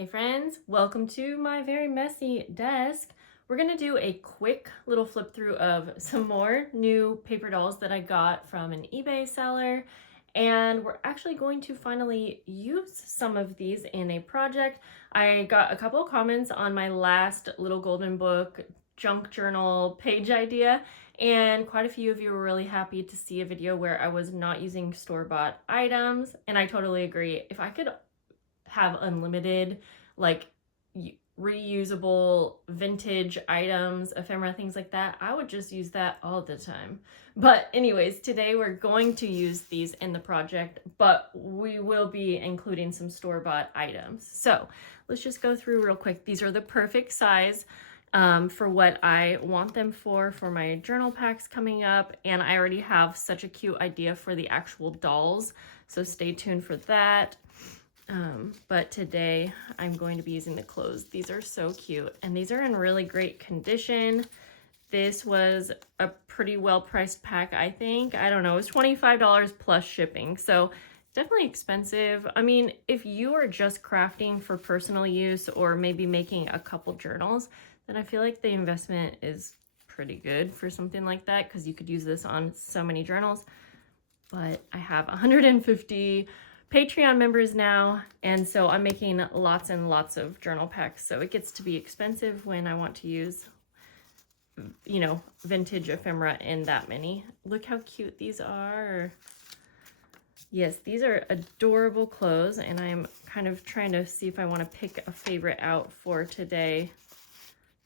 Hey friends, welcome to my very messy desk. We're gonna do a quick little flip through of some more new paper dolls that I got from an eBay seller. And we're actually going to finally use some of these in a project. I got a couple of comments on my last little golden book junk journal page idea, and quite a few of you were really happy to see a video where I was not using store-bought items. And I totally agree. If I could have unlimited like reusable vintage items, ephemera, things like that, I would just use that all the time. But anyways, today we're going to use these in the project, but we will be including some store-bought items. So let's just go through real quick. These are the perfect size for what I want them for my journal packs coming up. And I already have such a cute idea for the actual dolls, so stay tuned for that. But today I'm going to be using the clothes. These are so cute, and these are in really great condition. This was a pretty well-priced pack, I think. I don't know, it was $25 plus shipping, so definitely expensive. I mean, if you are just crafting for personal use or maybe making a couple journals, then I feel like the investment is pretty good for something like that, because you could use this on so many journals. But I have 150 Patreon members now, and so I'm making lots and lots of journal packs, so it gets to be expensive when I want to use, you know, vintage ephemera in that many. Look how cute these are. Yes, these are adorable clothes, and I'm kind of trying to see if I want to pick a favorite out for today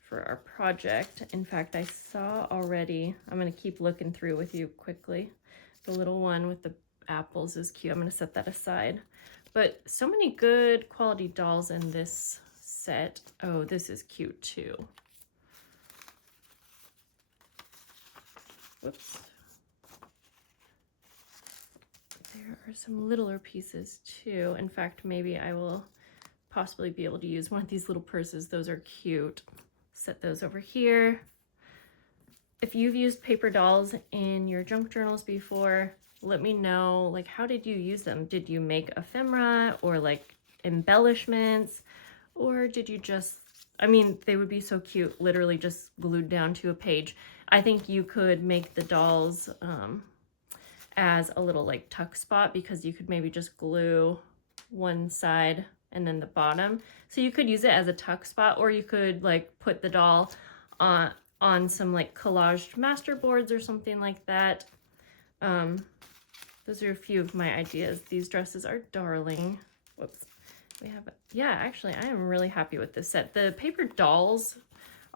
for our project. In fact, I saw already, I'm going to keep looking through with you quickly. The little one with the apples is cute. I'm going to set that aside. But so many good quality dolls in this set. Oh, this is cute too. Whoops. There are some littler pieces too. In fact, maybe I will possibly be able to use one of these little purses. Those are cute. Set those over here. If you've used paper dolls in your junk journals before, let me know, like, how did you use them? Did you make ephemera or like embellishments, or did you just, I mean, they would be so cute, literally just glued down to a page. I think you could make the dolls as a little like tuck spot, because you could maybe just glue one side and then the bottom. So you could use it as a tuck spot, or you could like put the doll on some like collaged master boards or something like that. Those are a few of my ideas. These dresses are darling. Whoops. We have, yeah, actually, I am really happy with this set. The paper dolls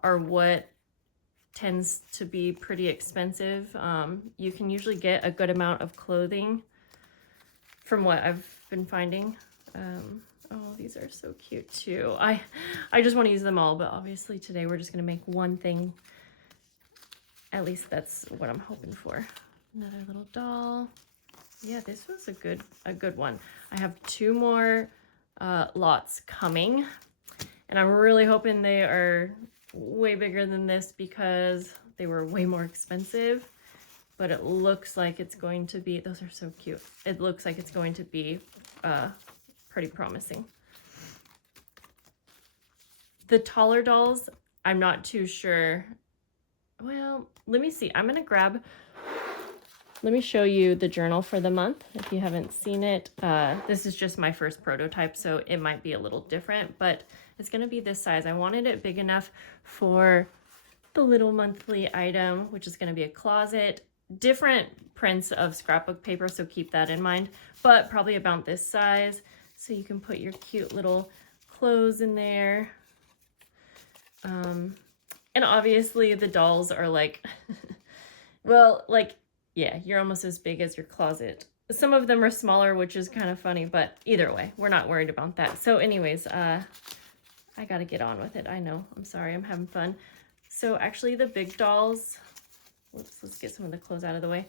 are what tends to be pretty expensive. You can usually get a good amount of clothing from what I've been finding. Oh, these are so cute too. I just want to use them all, but obviously today we're just going to make one thing. At least that's what I'm hoping for. Another little doll. Yeah, this was a good one. I have two more lots coming, and I'm really hoping they are way bigger than this because they were way more expensive. But it looks like it's going to be, those are so cute. It looks like it's going to be pretty promising. The taller dolls, I'm not too sure. Well, let me see. I'm going to grab, let me show you the journal for the month if you haven't seen it. This is just my first prototype, so it might be a little different, but it's going to be this size. I wanted it big enough for the little monthly item, which is going to be a closet. Different prints of scrapbook paper, so keep that in mind, but probably about this size, so you can put your cute little clothes in there. And obviously the dolls are like, well, like, yeah, you're almost as big as your closet. Some of them are smaller, which is kind of funny, but either way, we're not worried about that. So anyways, I gotta get on with it. I know, I'm sorry, I'm having fun. So actually the big dolls, let's get some of the clothes out of the way.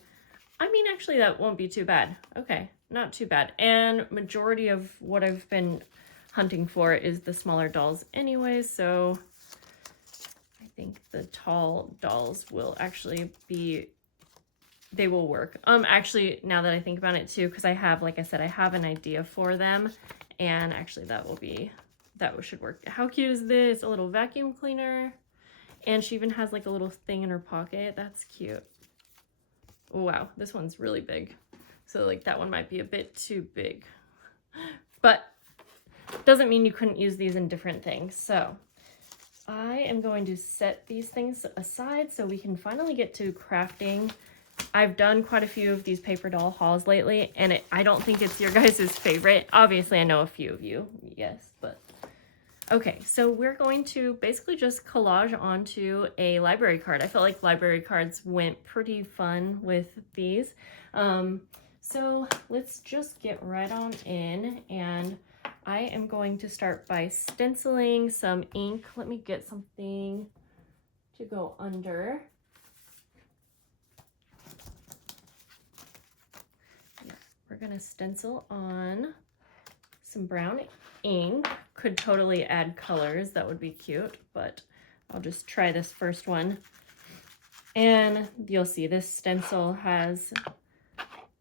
I mean, actually that won't be too bad. Okay, not too bad. And majority of what I've been hunting for is the smaller dolls anyway, so I think the tall dolls will actually be, they will work. Actually, now that I think about it too, because I have, like I said, I have an idea for them, and actually that will be that should work. How cute is this? A little vacuum cleaner. And she even has like a little thing in her pocket. That's cute. Oh, wow, this one's really big. So like that one might be a bit too big. But doesn't mean you couldn't use these in different things. So I am going to set these things aside so we can finally get to crafting. I've done quite a few of these paper doll hauls lately, and I don't think it's your guys' favorite. Obviously, I know a few of you, yes, but okay, so we're going to basically just collage onto a library card. I felt like library cards went pretty fun with these. So let's just get right on in, and I am going to start by stenciling some ink. Let me get something to go under. We're gonna stencil on some brown ink. Could totally add colors, that would be cute, but I'll just try this first one. And you'll see this stencil has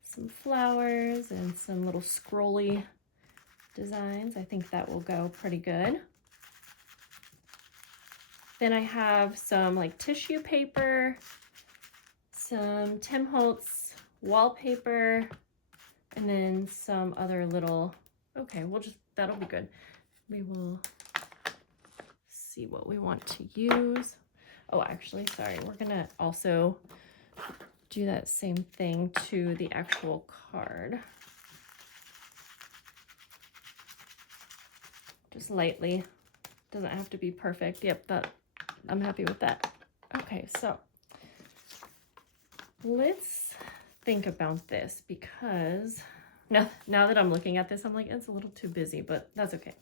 some flowers and some little scrolly designs. I think that will go pretty good. Then I have some like tissue paper, some Tim Holtz wallpaper, and then some other little, okay, that'll be good. We will see what we want to use. Oh, actually, sorry, we're gonna also do that same thing to the actual card. Just lightly, doesn't have to be perfect. Yep, I'm happy with that. Okay, so let's think about this, because now that I'm looking at this, I'm like, it's a little too busy, but that's okay.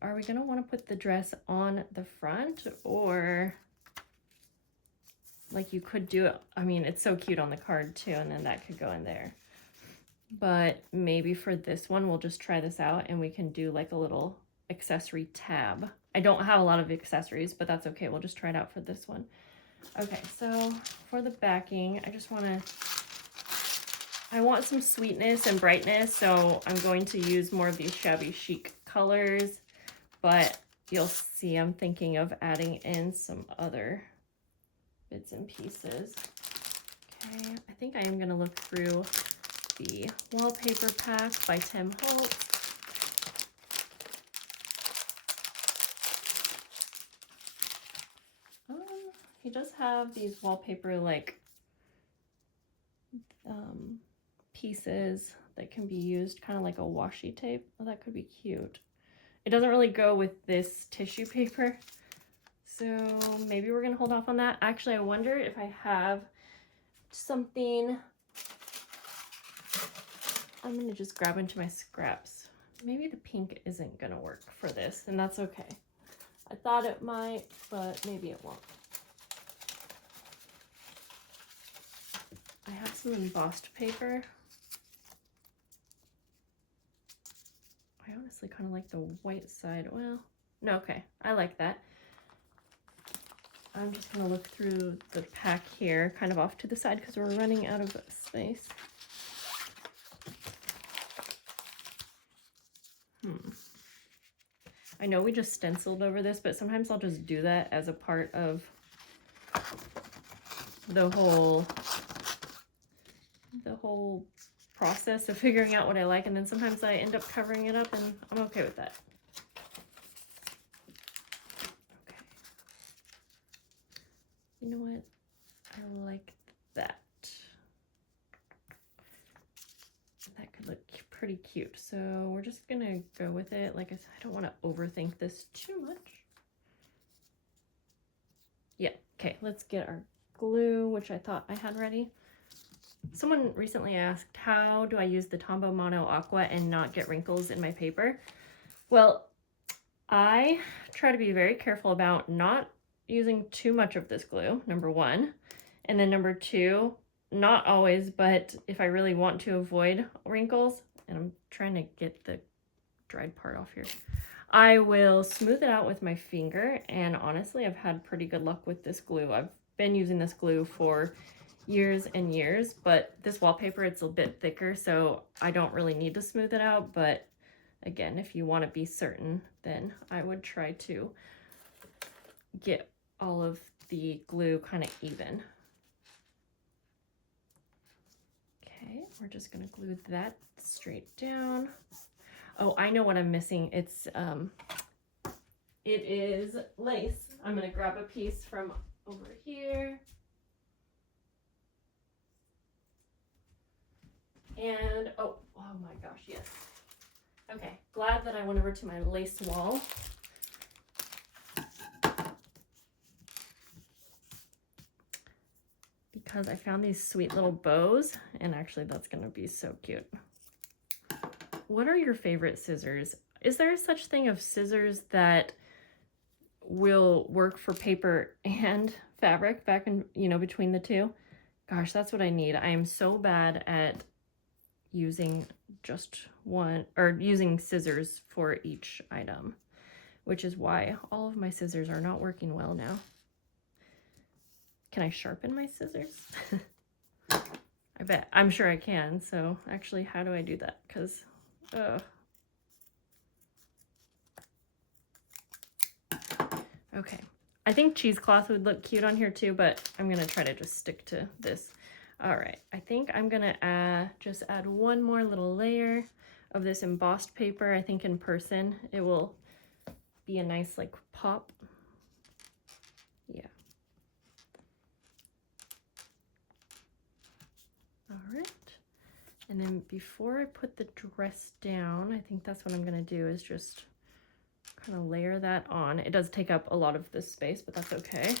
Are we gonna want to put the dress on the front, or like you could do it? I mean, it's so cute on the card too, and then that could go in there. But maybe for this one, we'll just try this out and we can do like a little accessory tab. I don't have a lot of accessories, but that's okay. We'll just try it out for this one. Okay, so for the backing, I want some sweetness and brightness, so I'm going to use more of these shabby chic colors, but you'll see I'm thinking of adding in some other bits and pieces. Okay, I think I am gonna look through the wallpaper pack by Tim Holtz. He does have these wallpaper like pieces that can be used kind of like a washi tape. Oh, that could be cute. It doesn't really go with this tissue paper, so maybe we're gonna hold off on that. Actually, I wonder if I have something. I'm gonna just grab into my scraps. Maybe the pink isn't gonna work for this, and that's okay. I thought it might, but maybe it won't. I have some embossed paper. I honestly kind of like the white side. Well, no, okay, I like that. I'm just gonna look through the pack here, kind of off to the side because we're running out of space. I know we just stenciled over this, but sometimes I'll just do that as a part of the whole process of figuring out what I like, and then sometimes I end up covering it up, and I'm okay with that. Okay. You know what? I like that. That could look pretty cute. So we're just gonna go with it. Like I said, I don't want to overthink this too much. Yeah, okay, let's get our glue, which I thought I had ready. Someone recently asked, how do I use the Tombow Mono Aqua and not get wrinkles in my paper? Well, I try to be very careful about not using too much of this glue, number one. And then number two, not always, but if I really want to avoid wrinkles, and I'm trying to get the dried part off here, I will smooth it out with my finger. And honestly, I've had pretty good luck with this glue. I've been using this glue for years and years, but this wallpaper, it's a bit thicker, so I don't really need to smooth it out, but again, if you want to be certain, then I would try to get all of the glue kind of even. Okay, we're just going to glue that straight down. Oh, I know what I'm missing. It is lace. I'm going to grab a piece from over here. And, oh my gosh, yes. Okay, glad that I went over to my lace wall. Because I found these sweet little bows, and actually that's going to be so cute. What are your favorite scissors? Is there such thing of scissors that will work for paper and fabric back in, between the two? Gosh, that's what I need. I am so bad at using just one, or using scissors for each item, which is why all of my scissors are not working well now. Can I sharpen my scissors? I'm sure I can. So actually, how do I do that? Because, okay. I think cheesecloth would look cute on here too, but I'm going to try to just stick to this. All right, I think I'm going to just add one more little layer of this embossed paper. I think in person it will be a nice like pop. Yeah. All right. And then before I put the dress down, I think that's what I'm going to do is just kind of layer that on. It does take up a lot of this space, but that's okay.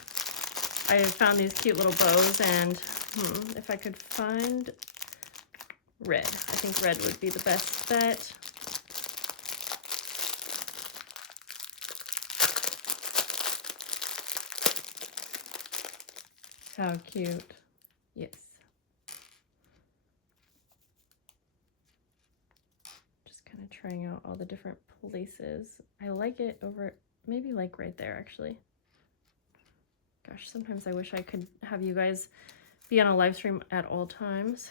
I have found these cute little bows, and if I could find red, I think red would be the best bet. How cute. Yes. Just kind of trying out all the different places. I like it over, maybe like right there actually. Gosh, sometimes I wish I could have you guys be on a live stream at all times.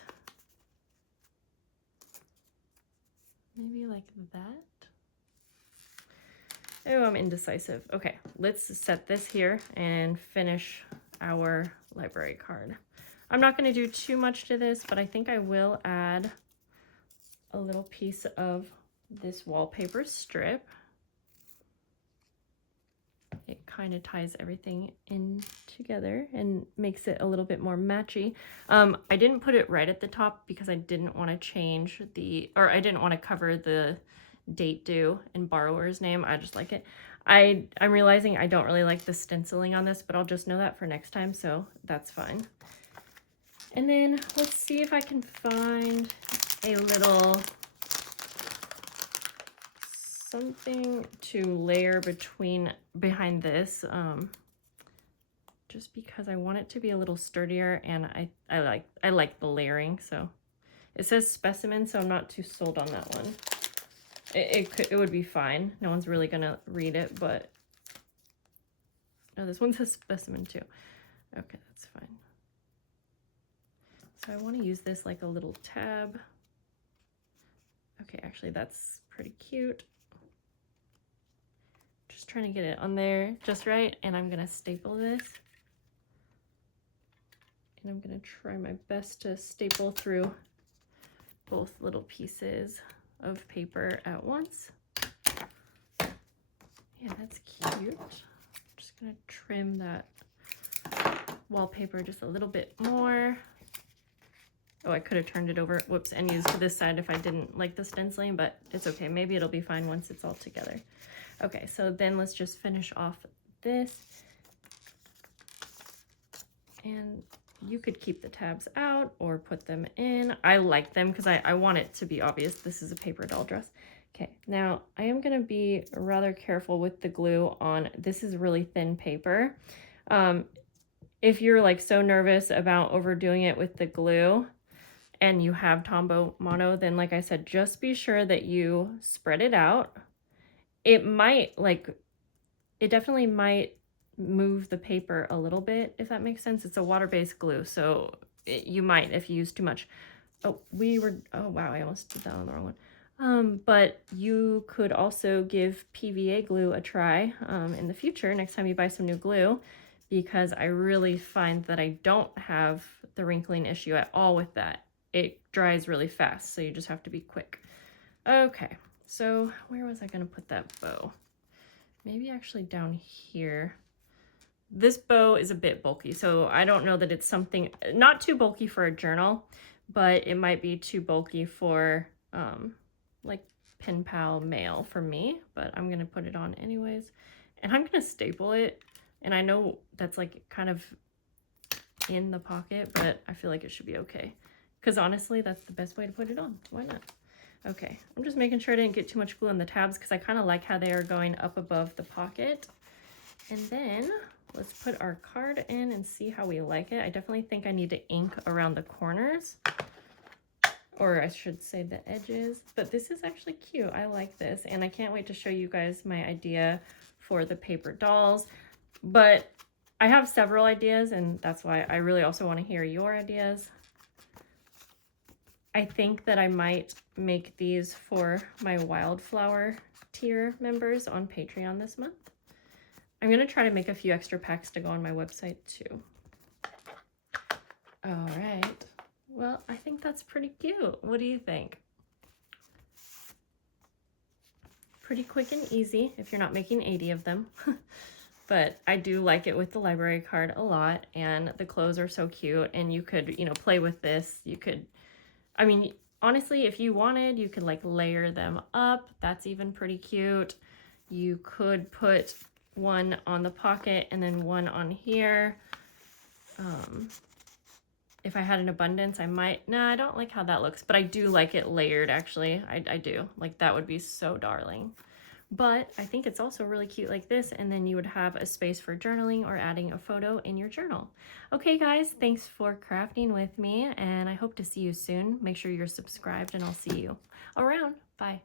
Maybe like that. Oh, I'm indecisive. Okay, let's set this here and finish our library card. I'm not going to do too much to this, but I think I will add a little piece of this wallpaper strip. It kind of ties everything in together and makes it a little bit more matchy. I didn't put it right at the top because I didn't want to change I didn't want to cover the date due and borrower's name. I just like it. I'm realizing I don't really like the stenciling on this, but I'll just know that for next time, so that's fine. And then let's see if I can find a little something to layer behind this, just because I want it to be a little sturdier, and I like the layering. So it says specimen, so I'm not too sold on that one. It would be fine. No one's really gonna read it, but oh, this one says specimen too. Okay, that's fine. So I want to use this like a little tab. Okay, actually that's pretty cute. Just trying to get it on there just right, and I'm gonna staple this. And I'm gonna try my best to staple through both little pieces of paper at once. Yeah, that's cute. I'm just gonna trim that wallpaper just a little bit more. Oh, I could have turned it over, whoops, and used to this side if I didn't like the stenciling, but it's okay. Maybe it'll be fine once it's all together. Okay, so then let's just finish off this. And you could keep the tabs out or put them in. I like them because I want it to be obvious this is a paper doll dress. Okay, now I am going to be rather careful with the glue on, this is really thin paper. If you're like so nervous about overdoing it with the glue and you have Tombow Mono, then like I said, just be sure that you spread it out. It definitely might move the paper a little bit, if that makes sense. It's a water-based glue, so you might if you use too much. Oh wow, I almost did that on the wrong one. But you could also give PVA glue a try in the future, next time you buy some new glue, because I really find that I don't have the wrinkling issue at all with that. It dries really fast, so you just have to be quick. Okay, so where was I gonna put that bow? Maybe actually down here. This bow is a bit bulky, so I don't know that it's something, not too bulky for a journal, but it might be too bulky for like pen pal mail for me, but I'm gonna put it on anyways. And I'm gonna staple it. And I know that's like kind of in the pocket, but I feel like it should be okay. Because honestly, that's the best way to put it on. Why not? Okay, I'm just making sure I didn't get too much glue on the tabs because I kind of like how they are going up above the pocket. And then let's put our card in and see how we like it. I definitely think I need to ink around the corners, or I should say the edges, but this is actually cute. I like this, and I can't wait to show you guys my idea for the paper dolls. But I have several ideas, and that's why I really also want to hear your ideas. I think that I might make these for my wildflower tier members on Patreon this month. I'm going to try to make a few extra packs to go on my website too. All right. Well, I think that's pretty cute. What do you think? Pretty quick and easy if you're not making 80 of them. But I do like it with the library card a lot, and the clothes are so cute, and you could, you know, play with this. You could, I mean, honestly, if you wanted, you could like layer them up. That's even pretty cute. You could put one on the pocket and then one on here. If I had an abundance, I might, nah, I don't like how that looks, but I do like it layered actually. I do, like that would be so darling. But I think it's also really cute like this, and then you would have a space for journaling or adding a photo in your journal. Okay guys, thanks for crafting with me, and I hope to see you soon. Make sure you're subscribed, and I'll see you around. Bye.